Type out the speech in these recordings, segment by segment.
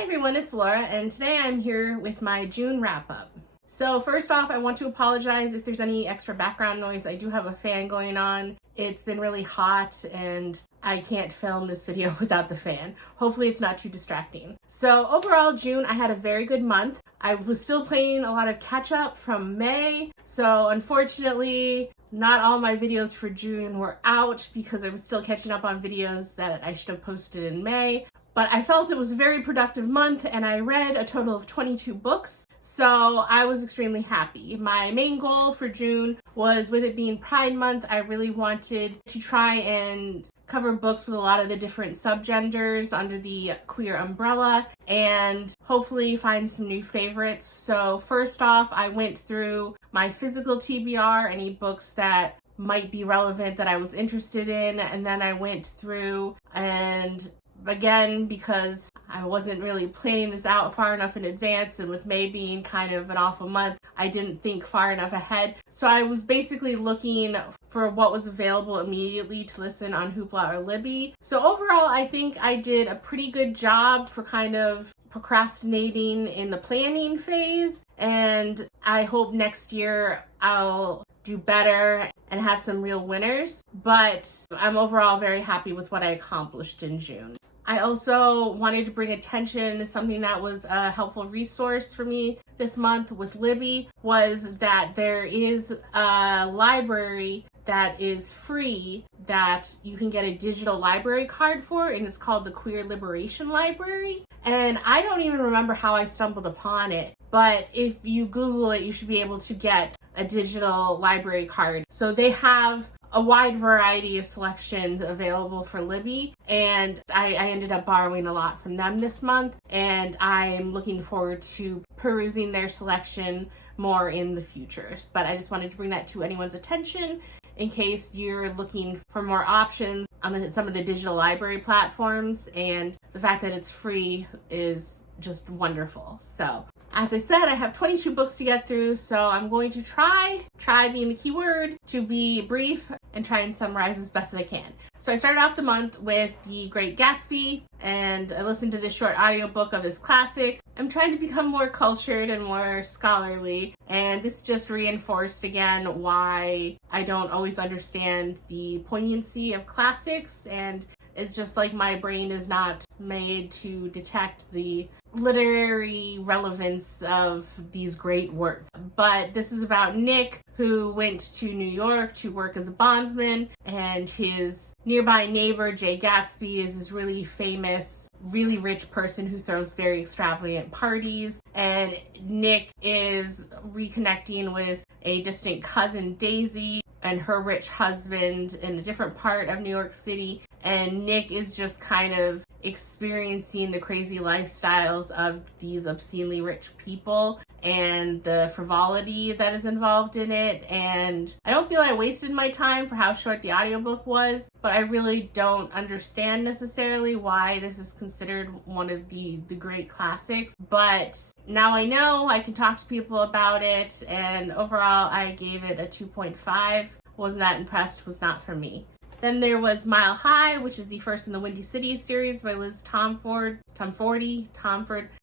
Hi everyone, it's Laura, and today I'm here with my June wrap-up. So first off, I want to apologize if there's any extra background noise. I do have a fan going on. It's been really hot and I can't film this video without the fan. Hopefully it's not too distracting. So overall, June, I had a very good month. I was still playing a lot of catch up from May, so unfortunately, not all my videos for June were out because I was still catching up on videos that I should have posted in May. But I felt it was a very productive month and I read a total of 22 books, so I was extremely happy. My main goal for June was, with it being Pride Month, I really wanted to try and cover books with a lot of the different subgenders under the queer umbrella and hopefully find some new favorites. So first off, I went through my physical TBR, any books that might be relevant that I was interested in, and then I went through and again, because I wasn't really planning this out far enough in advance, and with May being kind of an awful month, I didn't think far enough ahead. So I was basically looking for what was available immediately to listen on Hoopla or Libby. So overall, I think I did a pretty good job for kind of procrastinating in the planning phase, and I hope next year I'll do better and have some real winners. But I'm overall very happy with what I accomplished in June. I also wanted to bring attention to something that was a helpful resource for me this month with Libby, was that there is a library that is free that you can get a digital library card for, and it's called the Queer Liberation Library. And I don't even remember how I stumbled upon it, but if you Google it, you should be able to get a digital library card. So they have a wide variety of selections available for Libby, and I ended up borrowing a lot from them this month, and I'm looking forward to perusing their selection more in the future. But I just wanted to bring that to anyone's attention in case you're looking for more options on some of the digital library platforms, and the fact that it's free is just wonderful. So as I said, I have 22 books to get through, so I'm going to try being the key word, to be brief and try and summarize as best as I can. So I started off the month with The Great Gatsby, and I listened to this short audiobook of his classic. I'm trying to become more cultured and more scholarly, and this just reinforced again why I don't always understand the poignancy of classics, and it's just like my brain is not made to detect the literary relevance of these great works. But this is about Nick, who went to New York to work as a bondsman, and his nearby neighbor, Jay Gatsby, is this really famous, really rich person who throws very extravagant parties, and Nick is reconnecting with a distant cousin, Daisy, and her rich husband in a different part of New York City, and Nick is just kind of experiencing the crazy lifestyles of these obscenely rich people and the frivolity that is involved in it. And I don't feel I wasted my time for how short the audiobook was, but I really don't understand necessarily why this is considered one of the great classics. But now I know, I can talk to people about it, and overall I gave it a 2.5. Wasn't that impressed, was not for me. Then there was Mile High, which is the first in the Windy City series by Liz Tomford.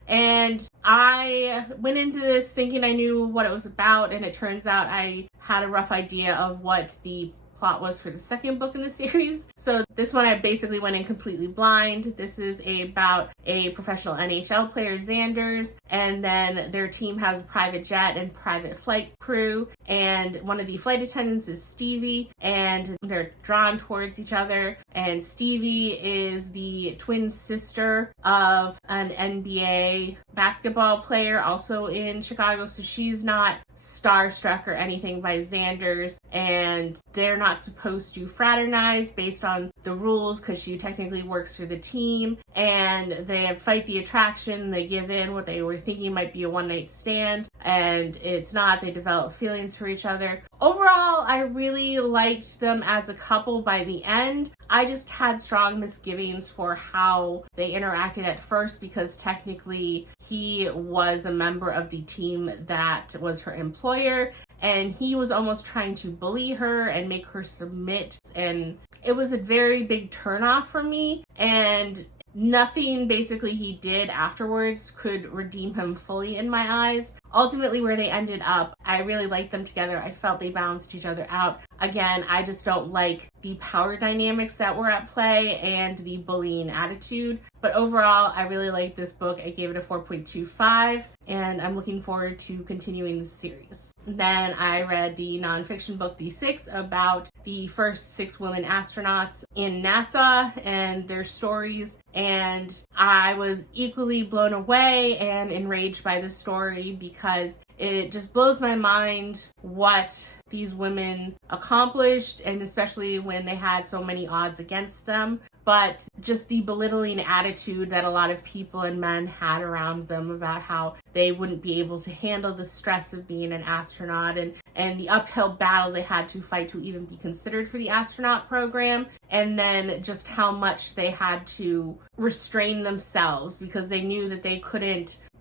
And I went into this thinking I knew what it was about, and it turns out I had a rough idea of what the plot was for the second book in the series. So this one I basically went in completely blind. This is about a professional NHL player, Xanders, and then their team has a private jet and private flight crew, and one of the flight attendants is Stevie, and they're drawn towards each other, and Stevie is the twin sister of an NBA basketball player also in Chicago, so she's not starstruck or anything by Xanders, and they're not supposed to fraternize based on the rules because she technically works for the team, and they fight the attraction. They give in what they were thinking might be a one-night stand, and it's not. They develop feelings for each other. Overall, I really liked them as a couple by the end. I just had strong misgivings for how they interacted at first, because technically he was a member of the team that was her employer, and he was almost trying to bully her and make her submit, and it was a very big turnoff for me. And nothing basically he did afterwards could redeem him fully in my eyes. Ultimately, where they ended up, I really liked them together. I felt they balanced each other out. Again, I just don't like the power dynamics that were at play and the bullying attitude. But overall, I really liked this book. I gave it a 4.25, and I'm looking forward to continuing the series. Then I read the nonfiction book, The Six, about the first 6 women astronauts in NASA and their stories. And I was equally blown away and enraged by the story because it just blows my mind what these women accomplished, and especially when they had so many odds against them. But just the belittling attitude that a lot of people and men had around them about how they wouldn't be able to handle the stress of being an astronaut, and the uphill battle they had to fight to even be considered for the astronaut program, and then just how much they had to restrain themselves because they knew that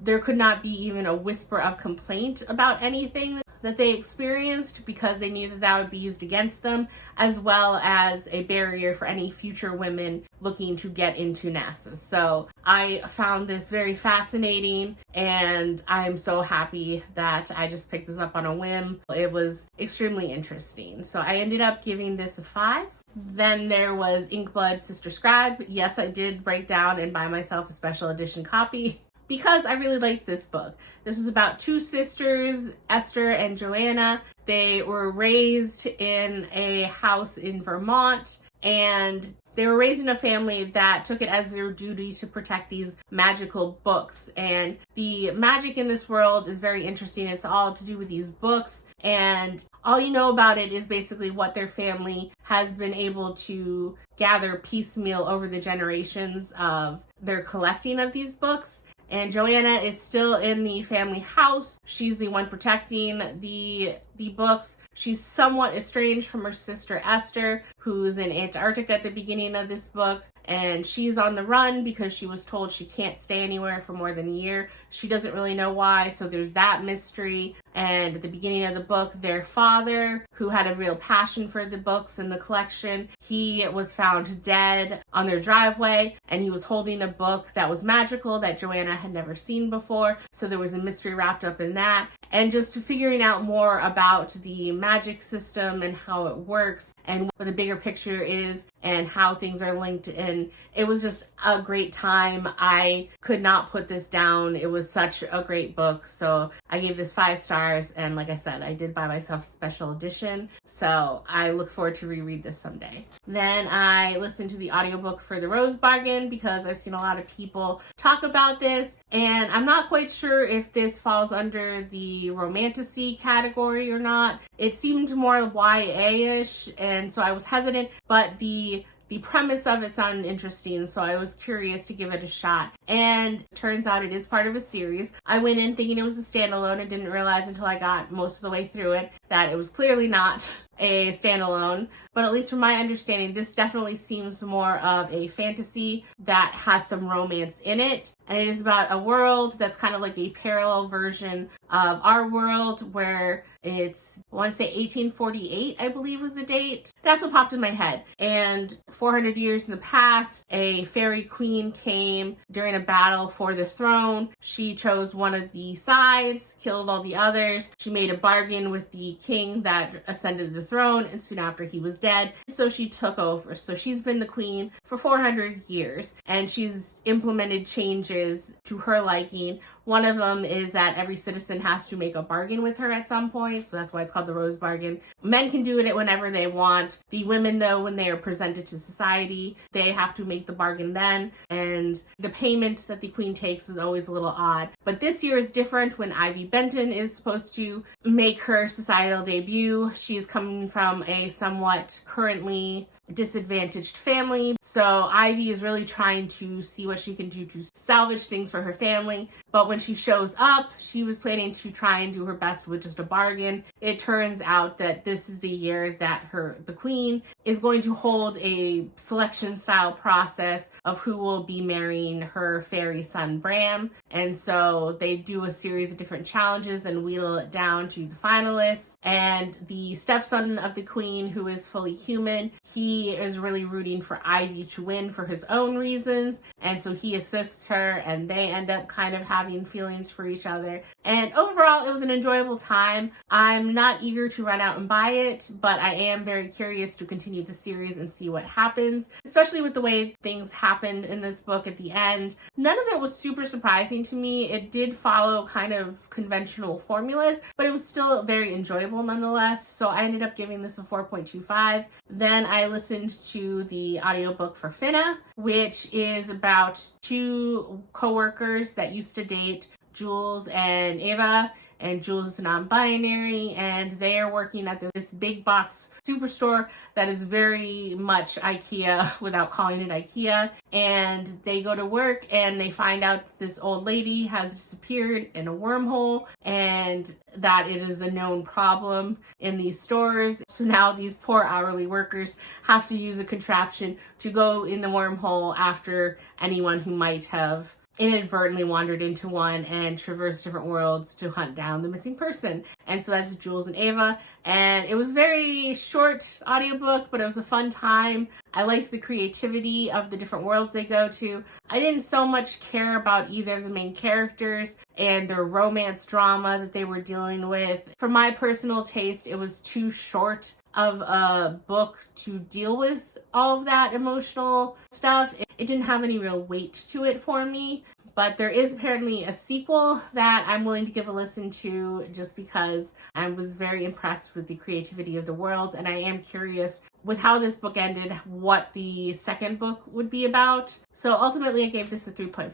there could not be even a whisper of complaint about anything that they experienced because they knew that that would be used against them, as well as a barrier for any future women looking to get into NASA. So I found this very fascinating, and I'm so happy that I just picked this up on a whim. It was extremely interesting. So I ended up giving this a 5. Then there was Inkblood Sister Scribe. Yes, I did break down and buy myself a special edition copy because I really liked this book. This was about 2 sisters, Esther and Joanna. They were raised in a house in Vermont, and they were raised in a family that took it as their duty to protect these magical books. And the magic in this world is very interesting. It's all to do with these books, and all you know about it is basically what their family has been able to gather piecemeal over the generations of their collecting of these books. And Joanna is still in the family house. She's the one protecting the books. She's somewhat estranged from her sister Esther, who's in Antarctica at the beginning of this book. And she's on the run because she was told she can't stay anywhere for more than a year. She doesn't really know why, so there's that mystery. And at the beginning of the book, their father, who had a real passion for the books and the collection, he was found dead on their driveway, and he was holding a book that was magical that Joanna had never seen before. So there was a mystery wrapped up in that. And just figuring out more about the magic system and how it works and what the bigger picture is and how things are linked. And it was just a great time. I could not put this down. It was such a great book. So I gave this 5 stars. And like I said, I did buy myself a special edition. So I look forward to reread this someday. Then I listened to the audiobook for The Rose Bargain because I've seen a lot of people talk about this. And I'm not quite sure if this falls under the romantasy category or not. It seemed more YA-ish, and so I was hesitant, but the premise of it sounded interesting, so I was curious to give it a shot. And turns out it is part of a series. I went in thinking it was a standalone and didn't realize until I got most of the way through it that it was clearly not a standalone. But at least from my understanding, this definitely seems more of a fantasy that has some romance in it. And it is about a world that's kind of like a parallel version of our world, where it's, I want to say 1848, I believe was the date. That's what popped in my head. And 400 years in the past, a fairy queen came during a battle for the throne. She chose one of the sides, killed all the others. She made a bargain with the king that ascended the throne, and soon after he was dead. So she took over. So she's been the queen for 400 years, and she's implemented changes to her liking. One of them is that every citizen has to make a bargain with her at some point, so that's why it's called the Rose Bargain. Men can do it whenever they want. The women, though, when they are presented to society, they have to make the bargain then, and the payment that the queen takes is always a little odd. But this year is different when Ivy Benton is supposed to make her societal debut. She's coming from a somewhat currently disadvantaged family. So Ivy is really trying to see what she can do to salvage things for her family. But when she shows up, she was planning to try and do her best with just a bargain. It turns out that this is the year that the queen is going to hold a selection style process of who will be marrying her fairy son Bram. And so they do a series of different challenges and wheedle it down to the finalists. And the stepson of the queen, who is fully human, he he is really rooting for Ivy to win for his own reasons, and so he assists her, and they end up kind of having feelings for each other. And overall, it was an enjoyable time. I'm not eager to run out and buy it, but I am very curious to continue the series and see what happens, especially with the way things happened in this book at the end. None of it was super surprising to me. It did follow kind of conventional formulas, but it was still very enjoyable nonetheless. So I ended up giving this a 4.25. Then I listened to the audiobook for Finna, which is about two co-workers that used to date, Jules and Ava. And Jules is non-binary, and they are working at this big box superstore that is very much IKEA without calling it IKEA. And they go to work and they find out that this old lady has disappeared in a wormhole, and that it is a known problem in these stores. So now these poor hourly workers have to use a contraption to go in the wormhole after anyone who might have inadvertently wandered into one and traversed different worlds to hunt down the missing person. And so that's Jules and Ava. And it was a very short audiobook, but it was a fun time. I liked the creativity of the different worlds they go to. I didn't so much care about either of the main characters and their romance drama that they were dealing with. For my personal taste, it was too short of a book to deal with all of that emotional stuff. It didn't have any real weight to it for me, but there is apparently a sequel that I'm willing to give a listen to just because I was very impressed with the creativity of the world, and I am curious with how this book ended, what the second book would be about. So ultimately I gave this a 3.5.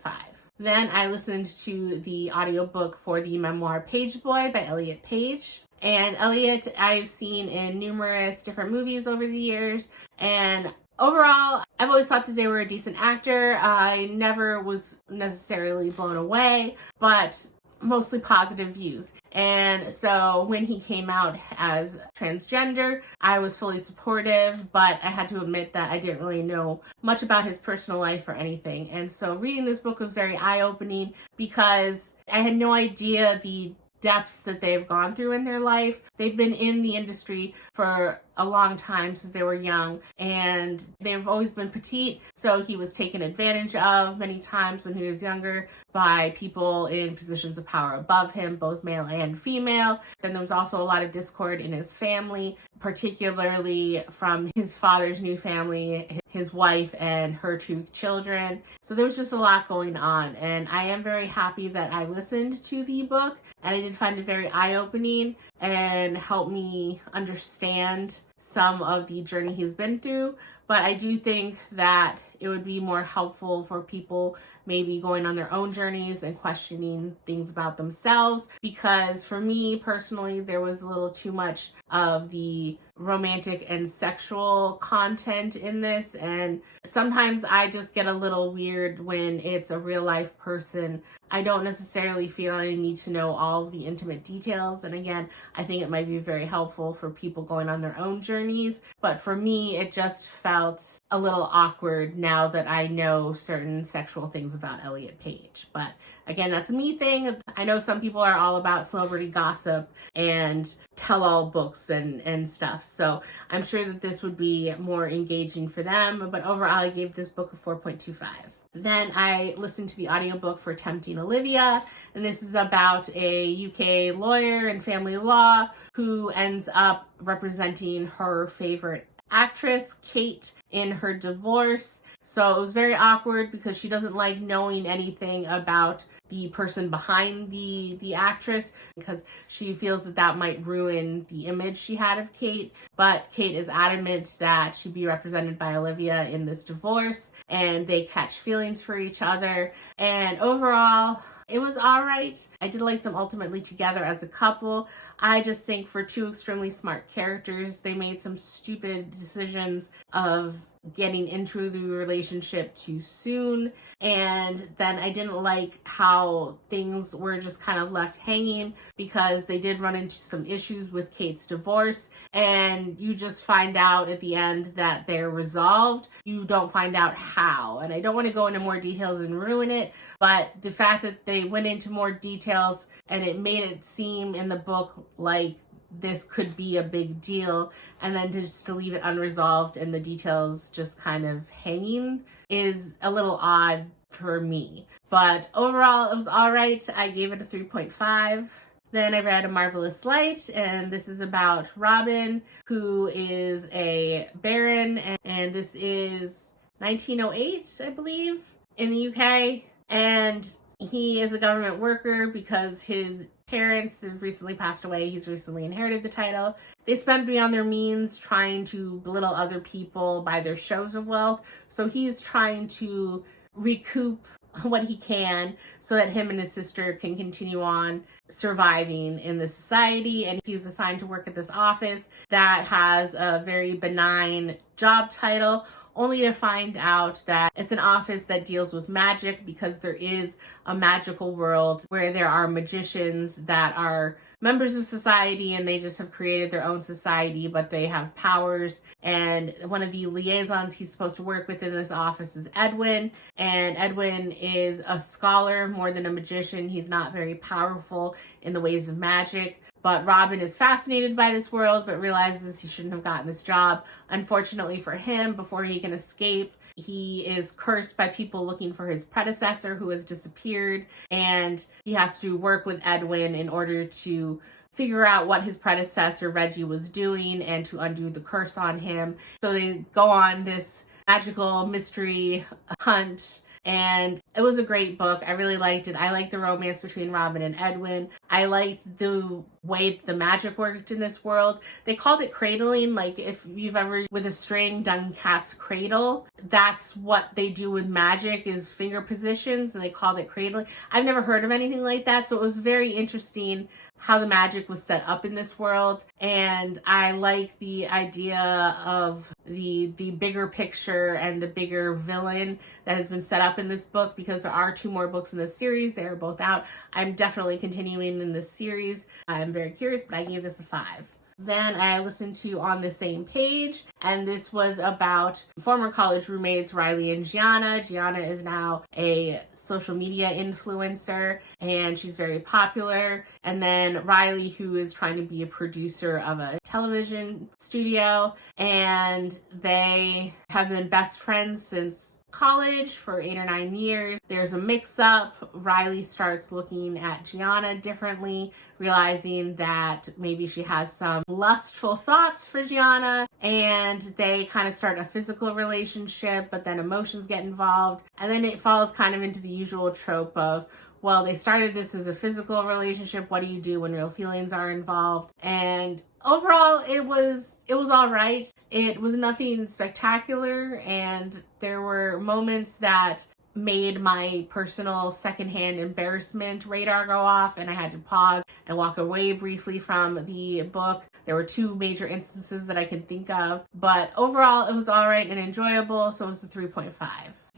Then I listened to the audiobook for the memoir Page Boy by Elliot Page. And Elliot, I've seen in numerous different movies over the years, and overall, I've always thought that they were a decent actor. I never was necessarily blown away, but mostly positive views. And so when he came out as transgender, I was fully supportive, but I had to admit that I didn't really know much about his personal life or anything. And so reading this book was very eye-opening because I had no idea the depths that they've gone through in their life. They've been in the industry for a long time since they were young, and they've always been petite, so he was taken advantage of many times when he was younger by people in positions of power above him, both male and female. Then there was also a lot of discord in his family, particularly from his father's new family, his wife and her two children. So there was just a lot going on, and I am very happy that I listened to the book, and I did find it very eye-opening and helped me understand some of the journey he's been through. But I do think that it would be more helpful for people maybe going on their own journeys and questioning things about themselves, because for me personally, there was a little too much of the romantic and sexual content in this, and sometimes I just get a little weird when it's a real life person. I don't necessarily feel I need to know all of the intimate details, and again, I think it might be very helpful for people going on their own journeys, but for me it just felt a little awkward now that I know certain sexual things about Elliot Page. But again, that's a me thing. I know some people are all about celebrity gossip and tell-all books and stuff, so I'm sure that this would be more engaging for them, but overall I gave this book a 4.25. Then I listened to the audiobook for Tempting Olivia, and this is about a UK lawyer in family law who ends up representing her favorite actress, Kate, in her divorce. So it was very awkward because she doesn't like knowing anything about the person behind the actress because she feels that that might ruin the image she had of Kate. But Kate is adamant that she be represented by Olivia in this divorce, and they catch feelings for each other. And overall, it was all right. I did like them ultimately together as a couple. I just think for two extremely smart characters, they made some stupid decisions of getting into the relationship too soon, and then I didn't like how things were just kind of left hanging because they did run into some issues with Kate's divorce, and you just find out at the end that they're resolved. You don't find out how, and I don't want to go into more details and ruin it, but the fact that they went into more details and it made it seem in the book like this could be a big deal, and then just to leave it unresolved and the details just kind of hanging is a little odd for me. But overall, it was all right. I gave it a 3.5. Then I read A Marvelous Light, and this is about Robin, who is a baron, and this is 1908, I believe, in the UK. And he is a government worker because his parents have recently passed away. He's recently inherited the title. They spend beyond their means trying to belittle other people by their shows of wealth. So he's trying to recoup what he can so that him and his sister can continue on surviving in the society. And he's assigned to work at this office that has a very benign job title, only to find out that it's an office that deals with magic, because there is a magical world where there are magicians that are members of society, and they just have created their own society, but they have powers. And one of the liaisons he's supposed to work with in this office is Edwin. And Edwin is a scholar more than a magician. He's not very powerful in the ways of magic. But Robin is fascinated by this world, but realizes he shouldn't have gotten this job. Unfortunately for him, before he can escape, he is cursed by people looking for his predecessor who has disappeared, and he has to work with Edwin in order to figure out what his predecessor Reggie was doing and to undo the curse on him. So they go on this magical mystery hunt, and it was a great book. I really liked it. I liked the romance between Robin and Edwin. I liked the way the magic worked in this world. They called it cradling, like if you've ever with a string done cat's cradle, that's what they do with magic, is finger positions, and they called it cradling. I've never heard of anything like that, so it was very interesting how the magic was set up in this world. And I like the idea of the bigger picture and the bigger villain that has been set up in this book, because there are 2 more books in this series. They are both out. I'm definitely continuing in this series. I'm very curious, but I gave this a 5. Then I listened to On the Same Page, and this was about former college roommates Riley and Gianna. Gianna is now a social media influencer, and she's very popular. And then Riley, who is trying to be a producer of a television studio, and they have been best friends since college for 8 or 9 years. There's a mix-up. Riley starts looking at Gianna differently, realizing that maybe she has some lustful thoughts for Gianna, and they kind of start a physical relationship, but then emotions get involved, and then it falls kind of into the usual trope of, well, they started this as a physical relationship. What do you do when real feelings are involved? And overall, it was all right. It was nothing spectacular, and there were moments that made my personal secondhand embarrassment radar go off, and I had to pause and walk away briefly from the book. There were 2 major instances that I can think of, but overall, it was all right and enjoyable, so it was a 3.5.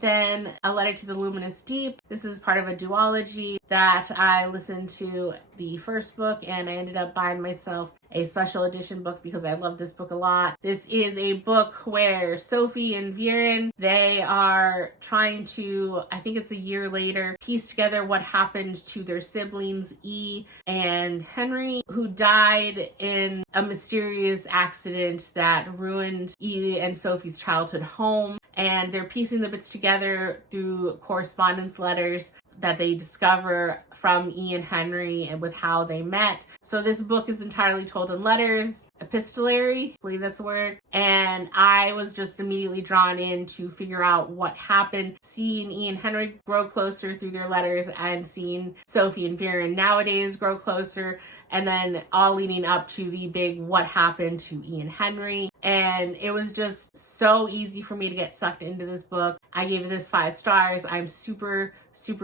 Then A Letter to the Luminous Deep. This is part of a duology that I listened to the first book, and I ended up buying myself a special edition book because I love this book a lot. This is a book where Sophie and Viren, they are trying to, I think it's a year later, piece together what happened to their siblings, E and Henry, who died in a mysterious accident that ruined E and Sophie's childhood home. And they're piecing the bits together through correspondence letters that they discover from E and Henry and with how they met. So this book is entirely told in letters, epistolary, I believe that's the word. And I was just immediately drawn in to figure out what happened, seeing E and Henry grow closer through their letters and seeing Sophie and Viren nowadays grow closer. And then all leading up to the big what happened to E and Henry. And it was just so easy for me to get sucked into this book. I gave this 5 stars. I'm super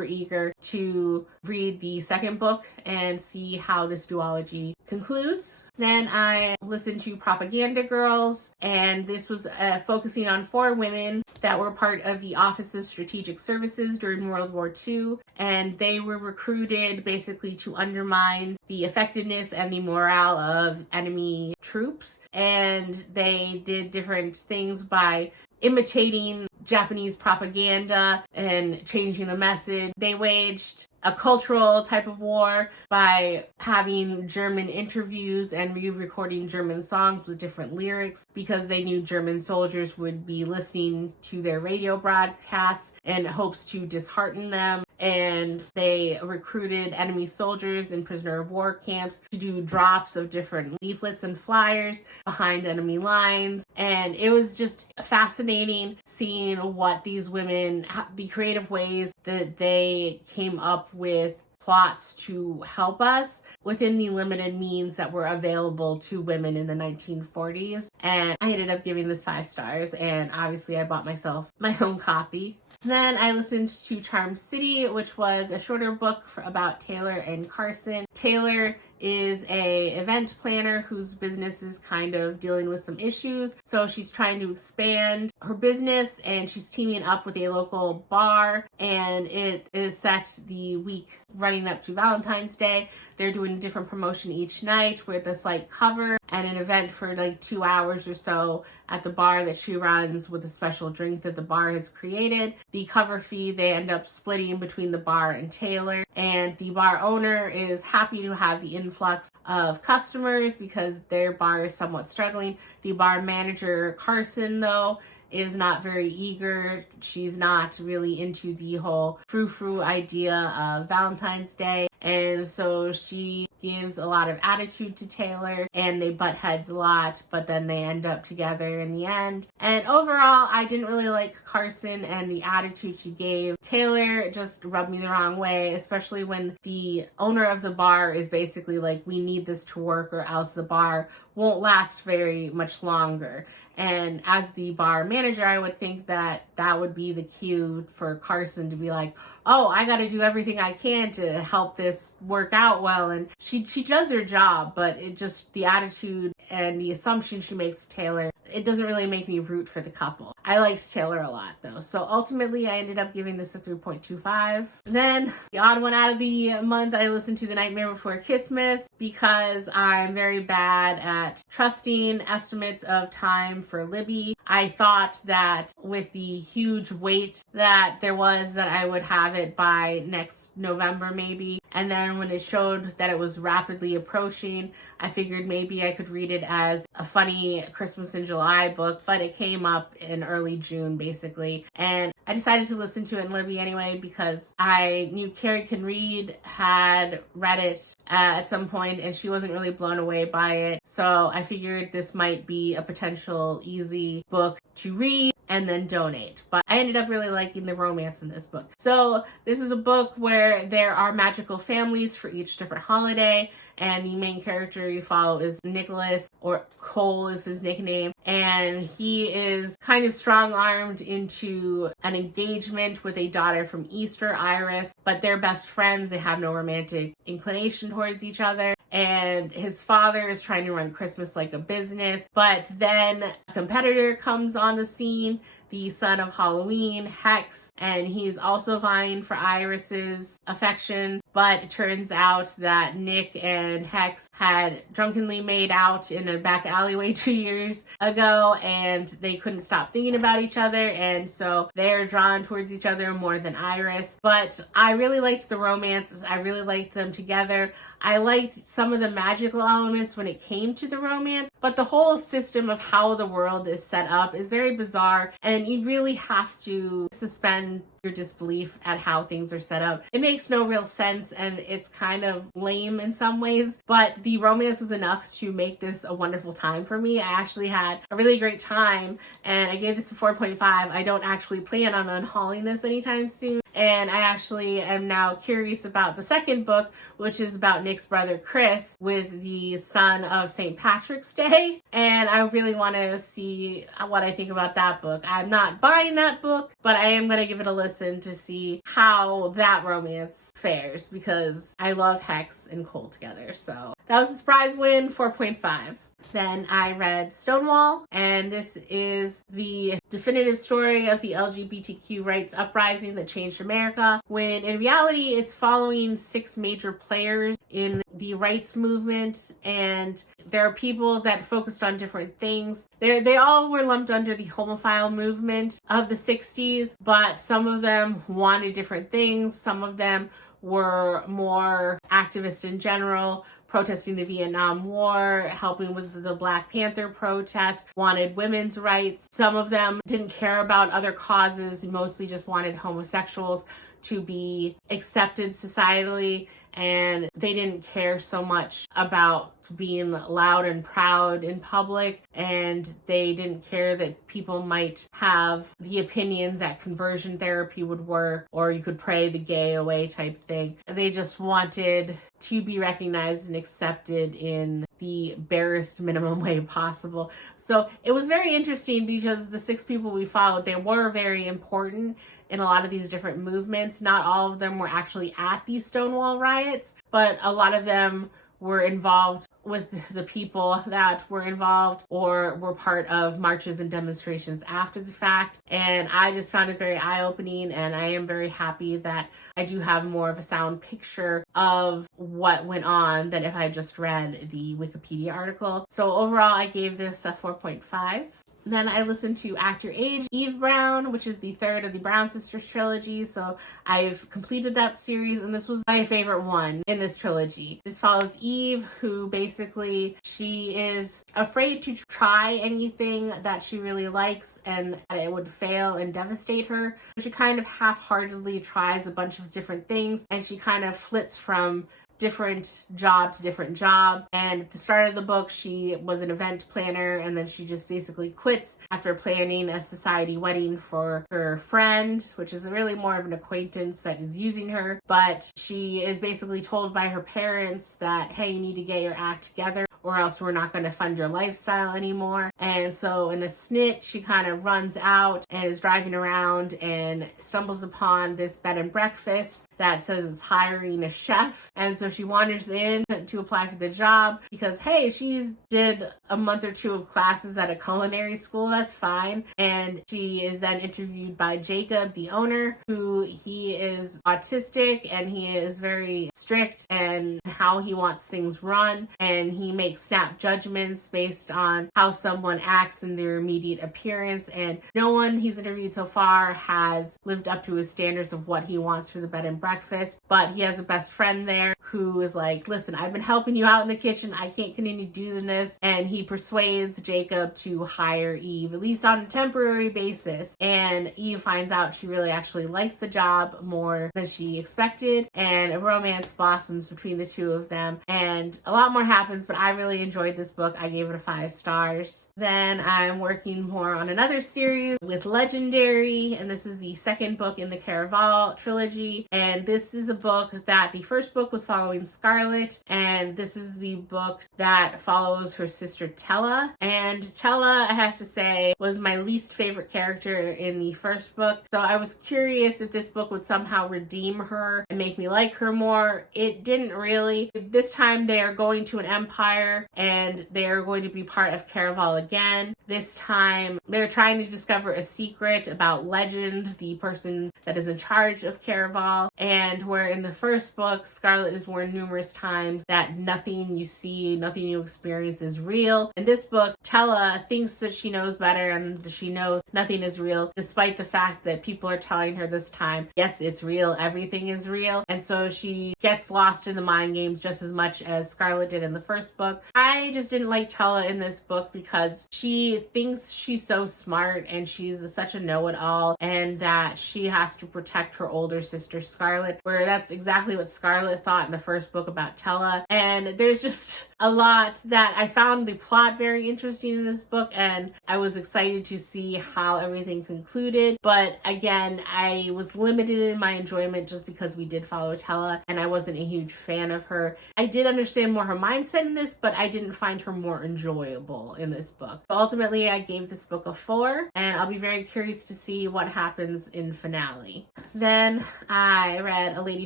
eager to read the second book and see how this duology concludes. Then I listened to Propaganda Girls, and this was focusing on 4 women that were part of the Office of Strategic Services during World War II, and they were recruited basically to undermine the effectiveness and the morale of enemy troops. And they did different things by imitating Japanese propaganda and changing the message. They waged a cultural type of war by having German interviews and re-recording German songs with different lyrics because they knew German soldiers would be listening to their radio broadcasts in hopes to dishearten them. And they recruited enemy soldiers in prisoner of war camps to do drops of different leaflets and flyers behind enemy lines. And it was just fascinating seeing what these women, the creative ways that they came up with plots to help us within the limited means that were available to women in the 1940s. And I ended up giving this 5 stars, and obviously I bought myself my own copy. Then I listened to Charm City, which was a shorter book about Taylor and Carson. Taylor is a event planner whose business is kind of dealing with some issues. So she's trying to expand her business, and she's teaming up with a local bar, and it is set the week running up to Valentine's Day. They're doing a different promotion each night with a slight cover and an event for like 2 hours or so at the bar that she runs with a special drink that the bar has created. The cover fee they end up splitting between the bar and Taylor, and the bar owner is happy to have the influx of customers because their bar is somewhat struggling. The bar manager, Carson, though, is not very eager. She's not really into the whole frou-frou idea of Valentine's Day. And so she gives a lot of attitude to Taylor, and they butt heads a lot, but then they end up together in the end. And overall, I didn't really like Carson and the attitude she gave. Taylor just rubbed me the wrong way, especially when the owner of the bar is basically like, we need this to work or else the bar won't last very much longer. And as the bar manager, I would think that that would be the cue for Carson to be like, oh, I got to do everything I can to help this work out well. And she does her job, but it just, the attitude and the assumption she makes of Taylor, it doesn't really make me root for the couple. I liked Taylor a lot though. So ultimately I ended up giving this a 3.25. Then the odd one out of the month, I listened to The Nightmare Before Christmas because I'm very bad at trusting estimates of time for Libby. I thought that with the huge wait that there was, that I would have it by next November maybe. And then when it showed that it was rapidly approaching, I figured maybe I could read it as a funny Christmas in July book, but it came up in early June basically. And I decided to listen to it in Libby anyway because I knew Carrie Can Read had read it at some point and she wasn't really blown away by it. So I figured this might be a potential easy book to read and then donate. But I ended up really liking the romance in this book. So this is a book where there are magical families for each different holiday, and the main character you follow is Nicholas, or Cole is his nickname, and he is kind of strong-armed into an engagement with a daughter from Easter, Iris, but they're best friends. They have no romantic inclination towards each other. And his father is trying to run Christmas like a business, but then a competitor comes on the scene, the son of Halloween, Hex, and he's also vying for Iris's affection, but it turns out that Nick and Hex had drunkenly made out in a back alleyway 2 years ago, and they couldn't stop thinking about each other, and so they're drawn towards each other more than Iris. But I really liked the romances. I really liked them together. I liked some of the magical elements when it came to the romance, but the whole system of how the world is set up is very bizarre, and you really have to suspend your disbelief at how things are set up. It makes no real sense, and it's kind of lame in some ways, but the romance was enough to make this a wonderful time for me. I actually had a really great time, and I gave this a 4.5. I don't actually plan on unhauling this anytime soon, and I actually am now curious about the second book, which is about Nick's brother Chris with the son of St. Patrick's Day, and I really want to see what I think about that book. I'm not buying that book, but I am going to give it a listen to see how that romance fares because I love Hex and Cole together. So that was a surprise win, 4.5. Then I read Stonewall, and this is the definitive story of the LGBTQ rights uprising that changed America, when in reality it's following 6 major players in the rights movement, and there are people that focused on different things. They all were lumped under the homophile movement of the 60s, but some of them wanted different things. Some of them were more activist in general, protesting the Vietnam War, helping with the Black Panther protest, wanted women's rights. Some of them didn't care about other causes, mostly just wanted homosexuals to be accepted societally, and they didn't care so much about being loud and proud in public, and they didn't care that people might have the opinion that conversion therapy would work or you could pray the gay away type thing. They just wanted to be recognized and accepted in the barest minimum way possible. So it was very interesting because the 6 people we followed, they were very important in a lot of these different movements. Not all of them were actually at these Stonewall riots, but a lot of them were involved with the people that were involved or were part of marches and demonstrations after the fact. And I just found it very eye-opening, and I am very happy that I do have more of a sound picture of what went on than if I just read the Wikipedia article. So overall, I gave this a 4.5. Then I listened to Act Your Age, Eve Brown, which is the 3rd of the Brown Sisters trilogy. So I've completed that series, and this was my favorite one in this trilogy. This follows Eve, who basically, she is afraid to try anything that she really likes and that it would fail and devastate her. She kind of half-heartedly tries a bunch of different things, and she kind of flits from different job to different job. And at the start of the book, she was an event planner, and then she just basically quits after planning a society wedding for her friend, which is really more of an acquaintance that is using her. But she is basically told by her parents that, hey, you need to get your act together or else we're not going to fund your lifestyle anymore. And so in a snit, she kind of runs out and is driving around and stumbles upon this bed and breakfast that says it's hiring a chef. And so she wanders in to apply for the job because, hey, she's did a month or 2 of classes at a culinary school, that's fine. And she is then interviewed by Jacob, the owner, who he is autistic and he is very strict in how he wants things run. And he makes snap judgments based on how someone acts in their immediate appearance. And no one he's interviewed so far has lived up to his standards of what he wants for the bed and breakfast. But he has a best friend there who is like, listen, I've been helping you out in the kitchen. I can't continue doing this. And he persuades Jacob to hire Eve, at least on a temporary basis. And Eve finds out she really actually likes the job more than she expected. And a romance blossoms between the two of them. And a lot more happens, but I really enjoyed this book. I gave it a 5 stars. Then I'm working more on another series with Legendary. And this is the 2nd book in the Caraval trilogy. And this is a book that the first book was following Scarlet, and this is the book that follows her sister Tella. And Tella, I have to say, was my least favorite character in the first book. So I was curious if this book would somehow redeem her and make me like her more. It didn't really. This time they are going to an empire and they are going to be part of Caraval again. This time they're trying to discover a secret about Legend, the person that is in charge of Caraval. And where in the first book, Scarlet is warned numerous times that nothing you see, nothing you experience is real. In this book, Tella thinks that she knows better and she knows nothing is real, despite the fact that people are telling her this time, yes, it's real, everything is real. And so she gets lost in the mind games just as much as Scarlet did in the first book. I just didn't like Tella in this book because she thinks she's so smart and she's such a know-it-all, and that she has to protect her older sister Scarlet, where that's exactly what Scarlet thought in the first book about Tella. And there's just a lot that I found the plot very interesting in this book, and I was excited to see how everything concluded. But again, I was limited in my enjoyment just because we did follow Tella and I wasn't a huge fan of her. I did understand more her mindset in this, but I didn't find her more enjoyable in this book. But ultimately, I gave this book a 4, and I'll be very curious to see what happens in finale. Then I read A Lady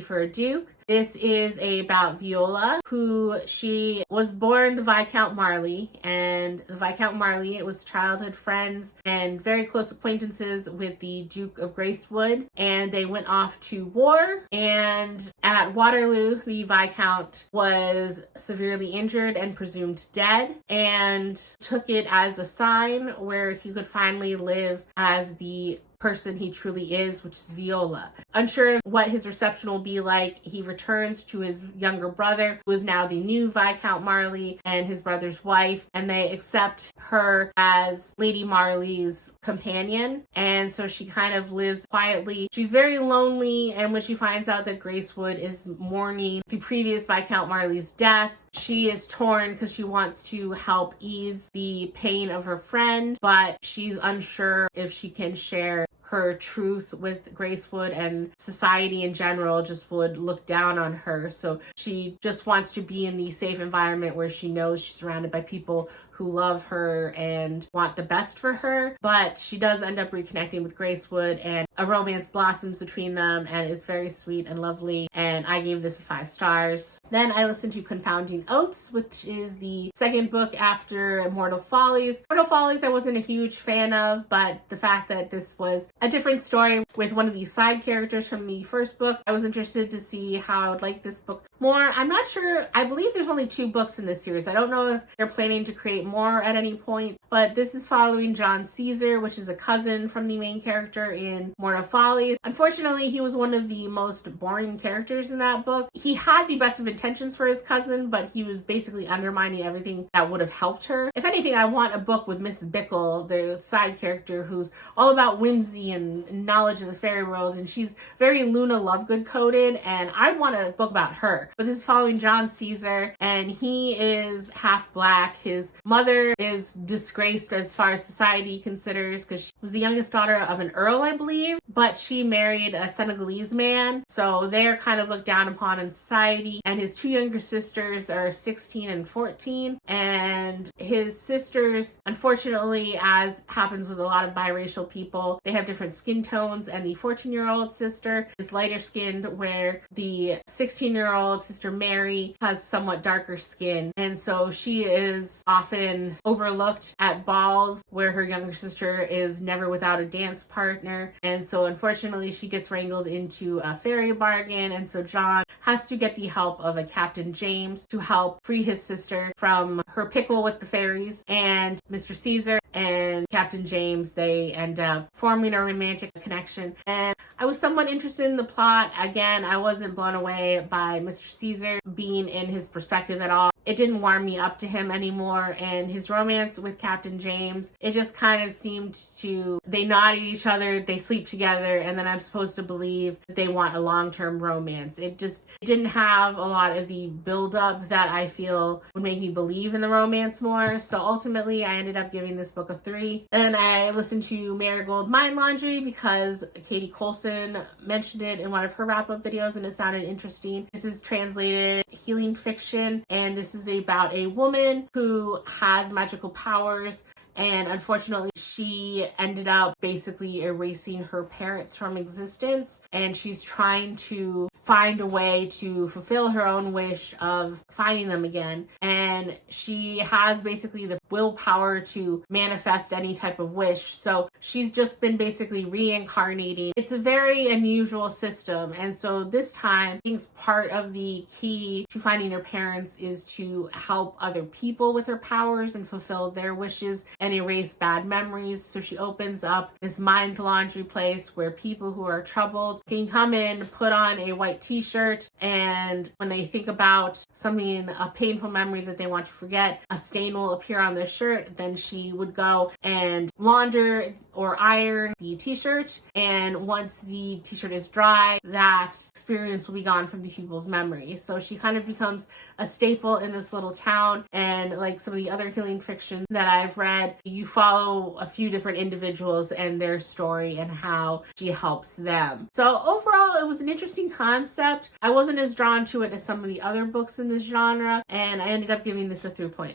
for a Duke. This is about Viola, who she was born the Viscount Marley, and the Viscount Marley, it was childhood friends and very close acquaintances with the Duke of Gracewood, and they went off to war, and at Waterloo, the Viscount was severely injured and presumed dead, and took it as a sign where he could finally live as the person he truly is, which is Viola. Unsure what his reception will be like, he returns to his younger brother, who is now the new Viscount Marley, and his brother's wife, and they accept her as Lady Marley's companion, and so she kind of lives quietly. She's very lonely, and when she finds out that Gracewood is mourning the previous Viscount Marley's death, she is torn because she wants to help ease the pain of her friend, but she's unsure if she can share her truth with Gracewood, and society in general just would look down on her. So she just wants to be in the safe environment where she knows she's surrounded by people who love her and want the best for her. But she does end up reconnecting with Gracewood, and a romance blossoms between them, and it's very sweet and lovely, and I gave this 5 stars. Then I listened to Confounding Oaths, which is the second book after Immortal Follies. Immortal Follies I wasn't a huge fan of, but the fact that this was a different story with one of the side characters from the first book, I was interested to see how I would like this book more. I'm not sure, I believe there's only 2 books in this series. I don't know if they're planning to create more at any point, but this is following John Caesar, which is a cousin from the main character in Immortal Follies. Unfortunately, he was one of the most boring characters in that book. He had the best of intentions for his cousin, but he was basically undermining everything that would have helped her. If anything, I want a book with Mrs. Bickle, the side character, who's all about whimsy and knowledge of the fairy world, and she's very Luna Lovegood coded, and I want a book about her. But this is following John Caesar, and he is half black. His mother is disgraced as far as society considers, because she was the youngest daughter of an earl, I believe, but she married a Senegalese man, so they're kind of looked down upon in society. And his 2 younger sisters are 16 and 14, and his sisters, unfortunately, as happens with a lot of biracial people, they have different skin tones, and the 14-year-old sister is lighter skinned, where the 16-year-old sister Mary has somewhat darker skin, and so she is often overlooked at balls where her younger sister is never without a dance partner. And so unfortunately she gets wrangled into a fairy bargain, and so John has to get the help of a Captain James to help free his sister from her pickle with the fairies. And Mr. Caesar and Captain James, they end up forming a romantic connection, and I was somewhat interested in the plot. Again, I wasn't blown away by Mr. Caesar being in his perspective at all. It didn't warm me up to him anymore, and his romance with Captain James, it just kind of seemed to, they nod at each other, they sleep together, and then I'm supposed to believe that they want a long-term romance. It didn't have a lot of the build-up that I feel would make me believe in the romance more. So ultimately, I ended up giving this book a 3. And I listened to Marigold Mind Laundry because Katie Colson mentioned it in one of her wrap-up videos, and it sounded interesting. This is translated healing fiction, and this is about a woman who has magical powers, and unfortunately she ended up basically erasing her parents from existence, and she's trying to find a way to fulfill her own wish of finding them again. And she has basically the willpower to manifest any type of wish, so she's just been basically reincarnating. It's a very unusual system, and so this time I think part of the key to finding her parents is to help other people with her powers and fulfill their wishes and erase bad memories. So she opens up this mind laundry place where people who are troubled can come in, put on a white t-shirt, and when they think about something, a painful memory that they want to forget, a stain will appear on their shirt. Then she would go and launder or iron the t-shirt, and once the t-shirt is dry, that experience will be gone from the people's memory. So she kind of becomes a staple in this little town, and like some of the other healing fiction that I've read, you follow a few different individuals and their story and how she helps them. So overall, it was an interesting concept. I wasn't as drawn to it as some of the other books in this genre, and I ended up giving this a 3.5.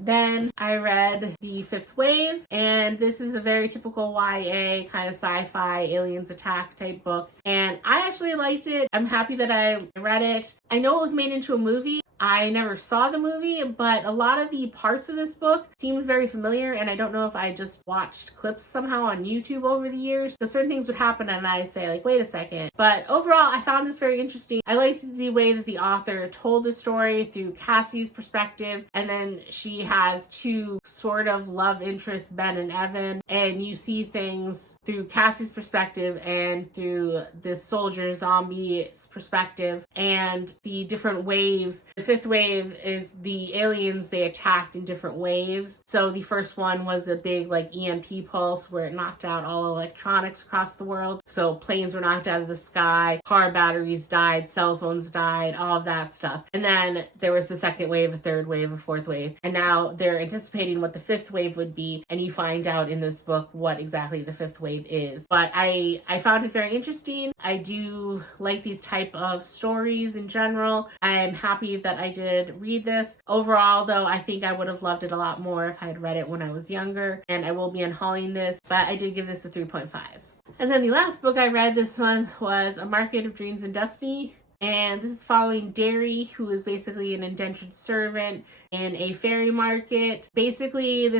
Then I read The Fifth Wave, and this is a very typical YA kind of sci-fi aliens attack type book, and I actually liked it. I'm happy that I read it. I know it was made into a movie. I never saw the movie, but a lot of the parts of this book seemed very familiar, and I don't know if I just watched clips somehow on YouTube over the years, but certain things would happen and I'd say like, wait a second. But overall, I found this very interesting. I liked the way that the author told the story through Cassie's perspective, and then she has two sort of love interests, Ben and Evan, and you see things through Cassie's perspective and through this soldier zombie's perspective and the different waves. The fifth wave is the aliens they attacked in different waves. So the first one was a big like EMP pulse where it knocked out all electronics across the world. So planes were knocked out of the sky, car batteries died, cell phones died, all of that stuff. And then there was the second wave, a third wave, a fourth wave. And now they're anticipating what the fifth wave would be. And you find out in this book what exactly the fifth wave is. But I found it very interesting. I do like these type of stories in general. I'm happy that I did read this. Overall, though, I think I would have loved it a lot more if I had read it when I was younger, and I will be unhauling this, but I did give this a 3.5. And then the last book I read this month was A Market of Dreams and Destiny, and this is following Derry, who is basically an indentured servant in a fairy market. Basically,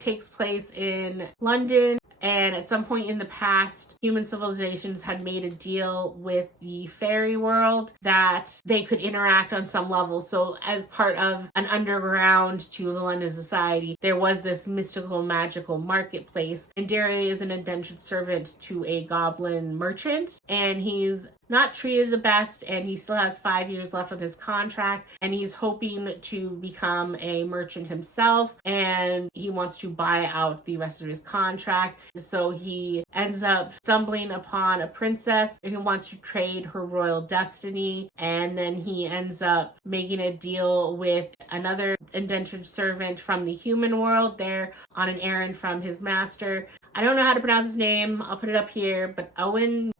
takes place in London, and at some point in the past, human civilizations had made a deal with the fairy world that they could interact on some level. So as part of an underground to the London society, there was this mystical, magical marketplace, and Derry is an indentured servant to a goblin merchant, and he's not treated the best, and he still has 5 years left of his contract, and he's hoping to become a merchant himself, and he wants to buy out the rest of his contract. So he ends up stumbling upon a princess who wants to trade her royal destiny, and then he ends up making a deal with another indentured servant from the human world there on an errand from his master. I don't know how to pronounce his name. I'll put it up here, but Owain,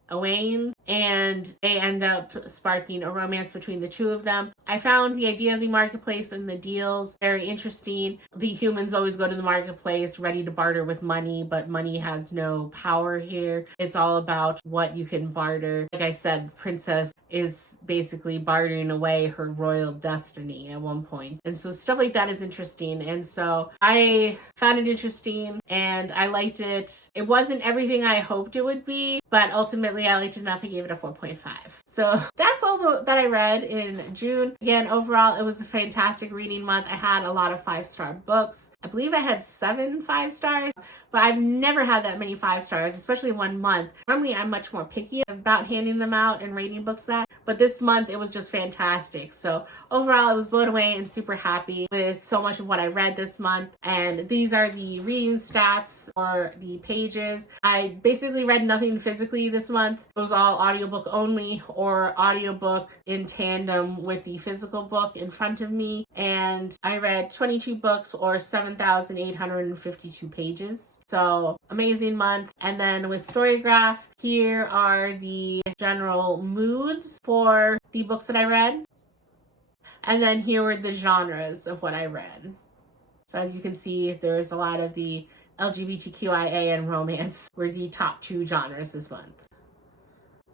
and they end up sparking a romance between the two of them. I found the idea of the marketplace and the deals very interesting. The humans always go to the marketplace ready to barter with money, but money has no power here. It's all about what you can barter. Like I said, the princess is basically bartering away her royal destiny at one point. And so stuff like that is interesting. And so I found it interesting and I liked it. It wasn't everything I hoped it would be, but ultimately I liked it enough. I gave it a 4.5. So that's all that I read in June. Again, overall, it was a fantastic reading month. I had a lot of 5-star books. I believe I had 7 5-stars, but I've never had that many 5 stars, especially 1 month. Normally, I'm much more picky about handing them out and rating books that, but this month it was just fantastic. So overall, I was blown away and super happy with so much of what I read this month. And these are the reading stats or the pages. I basically read nothing physically this month. It was all audiobook only or audiobook in tandem with the physical book in front of me. And I read 22 books or 7,852 pages. So amazing month. And then with Storygraph, here are the general moods for the books that I read. And then here were the genres of what I read. So as you can see, there's a lot of the LGBTQIA and romance were the top 2 genres this month.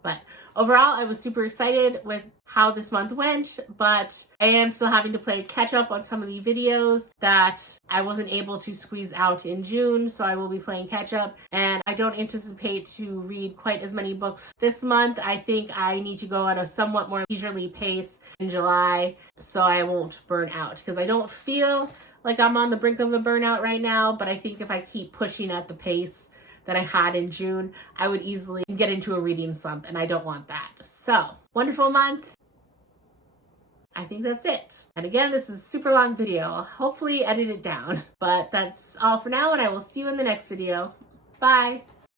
But overall, I was super excited with how this month went, but I am still having to play catch up on some of the videos that I wasn't able to squeeze out in June, so I will be playing catch up. And I don't anticipate to read quite as many books this month. I think I need to go at a somewhat more leisurely pace in July so I won't burn out, because I don't feel like I'm on the brink of a burnout right now, but I think if I keep pushing at the pace that I had in June, I would easily get into a reading slump, and I don't want that. So, wonderful month. I think that's it. And again, this is a super long video. I'll hopefully edit it down. But that's all for now, and I will see you in the next video. Bye!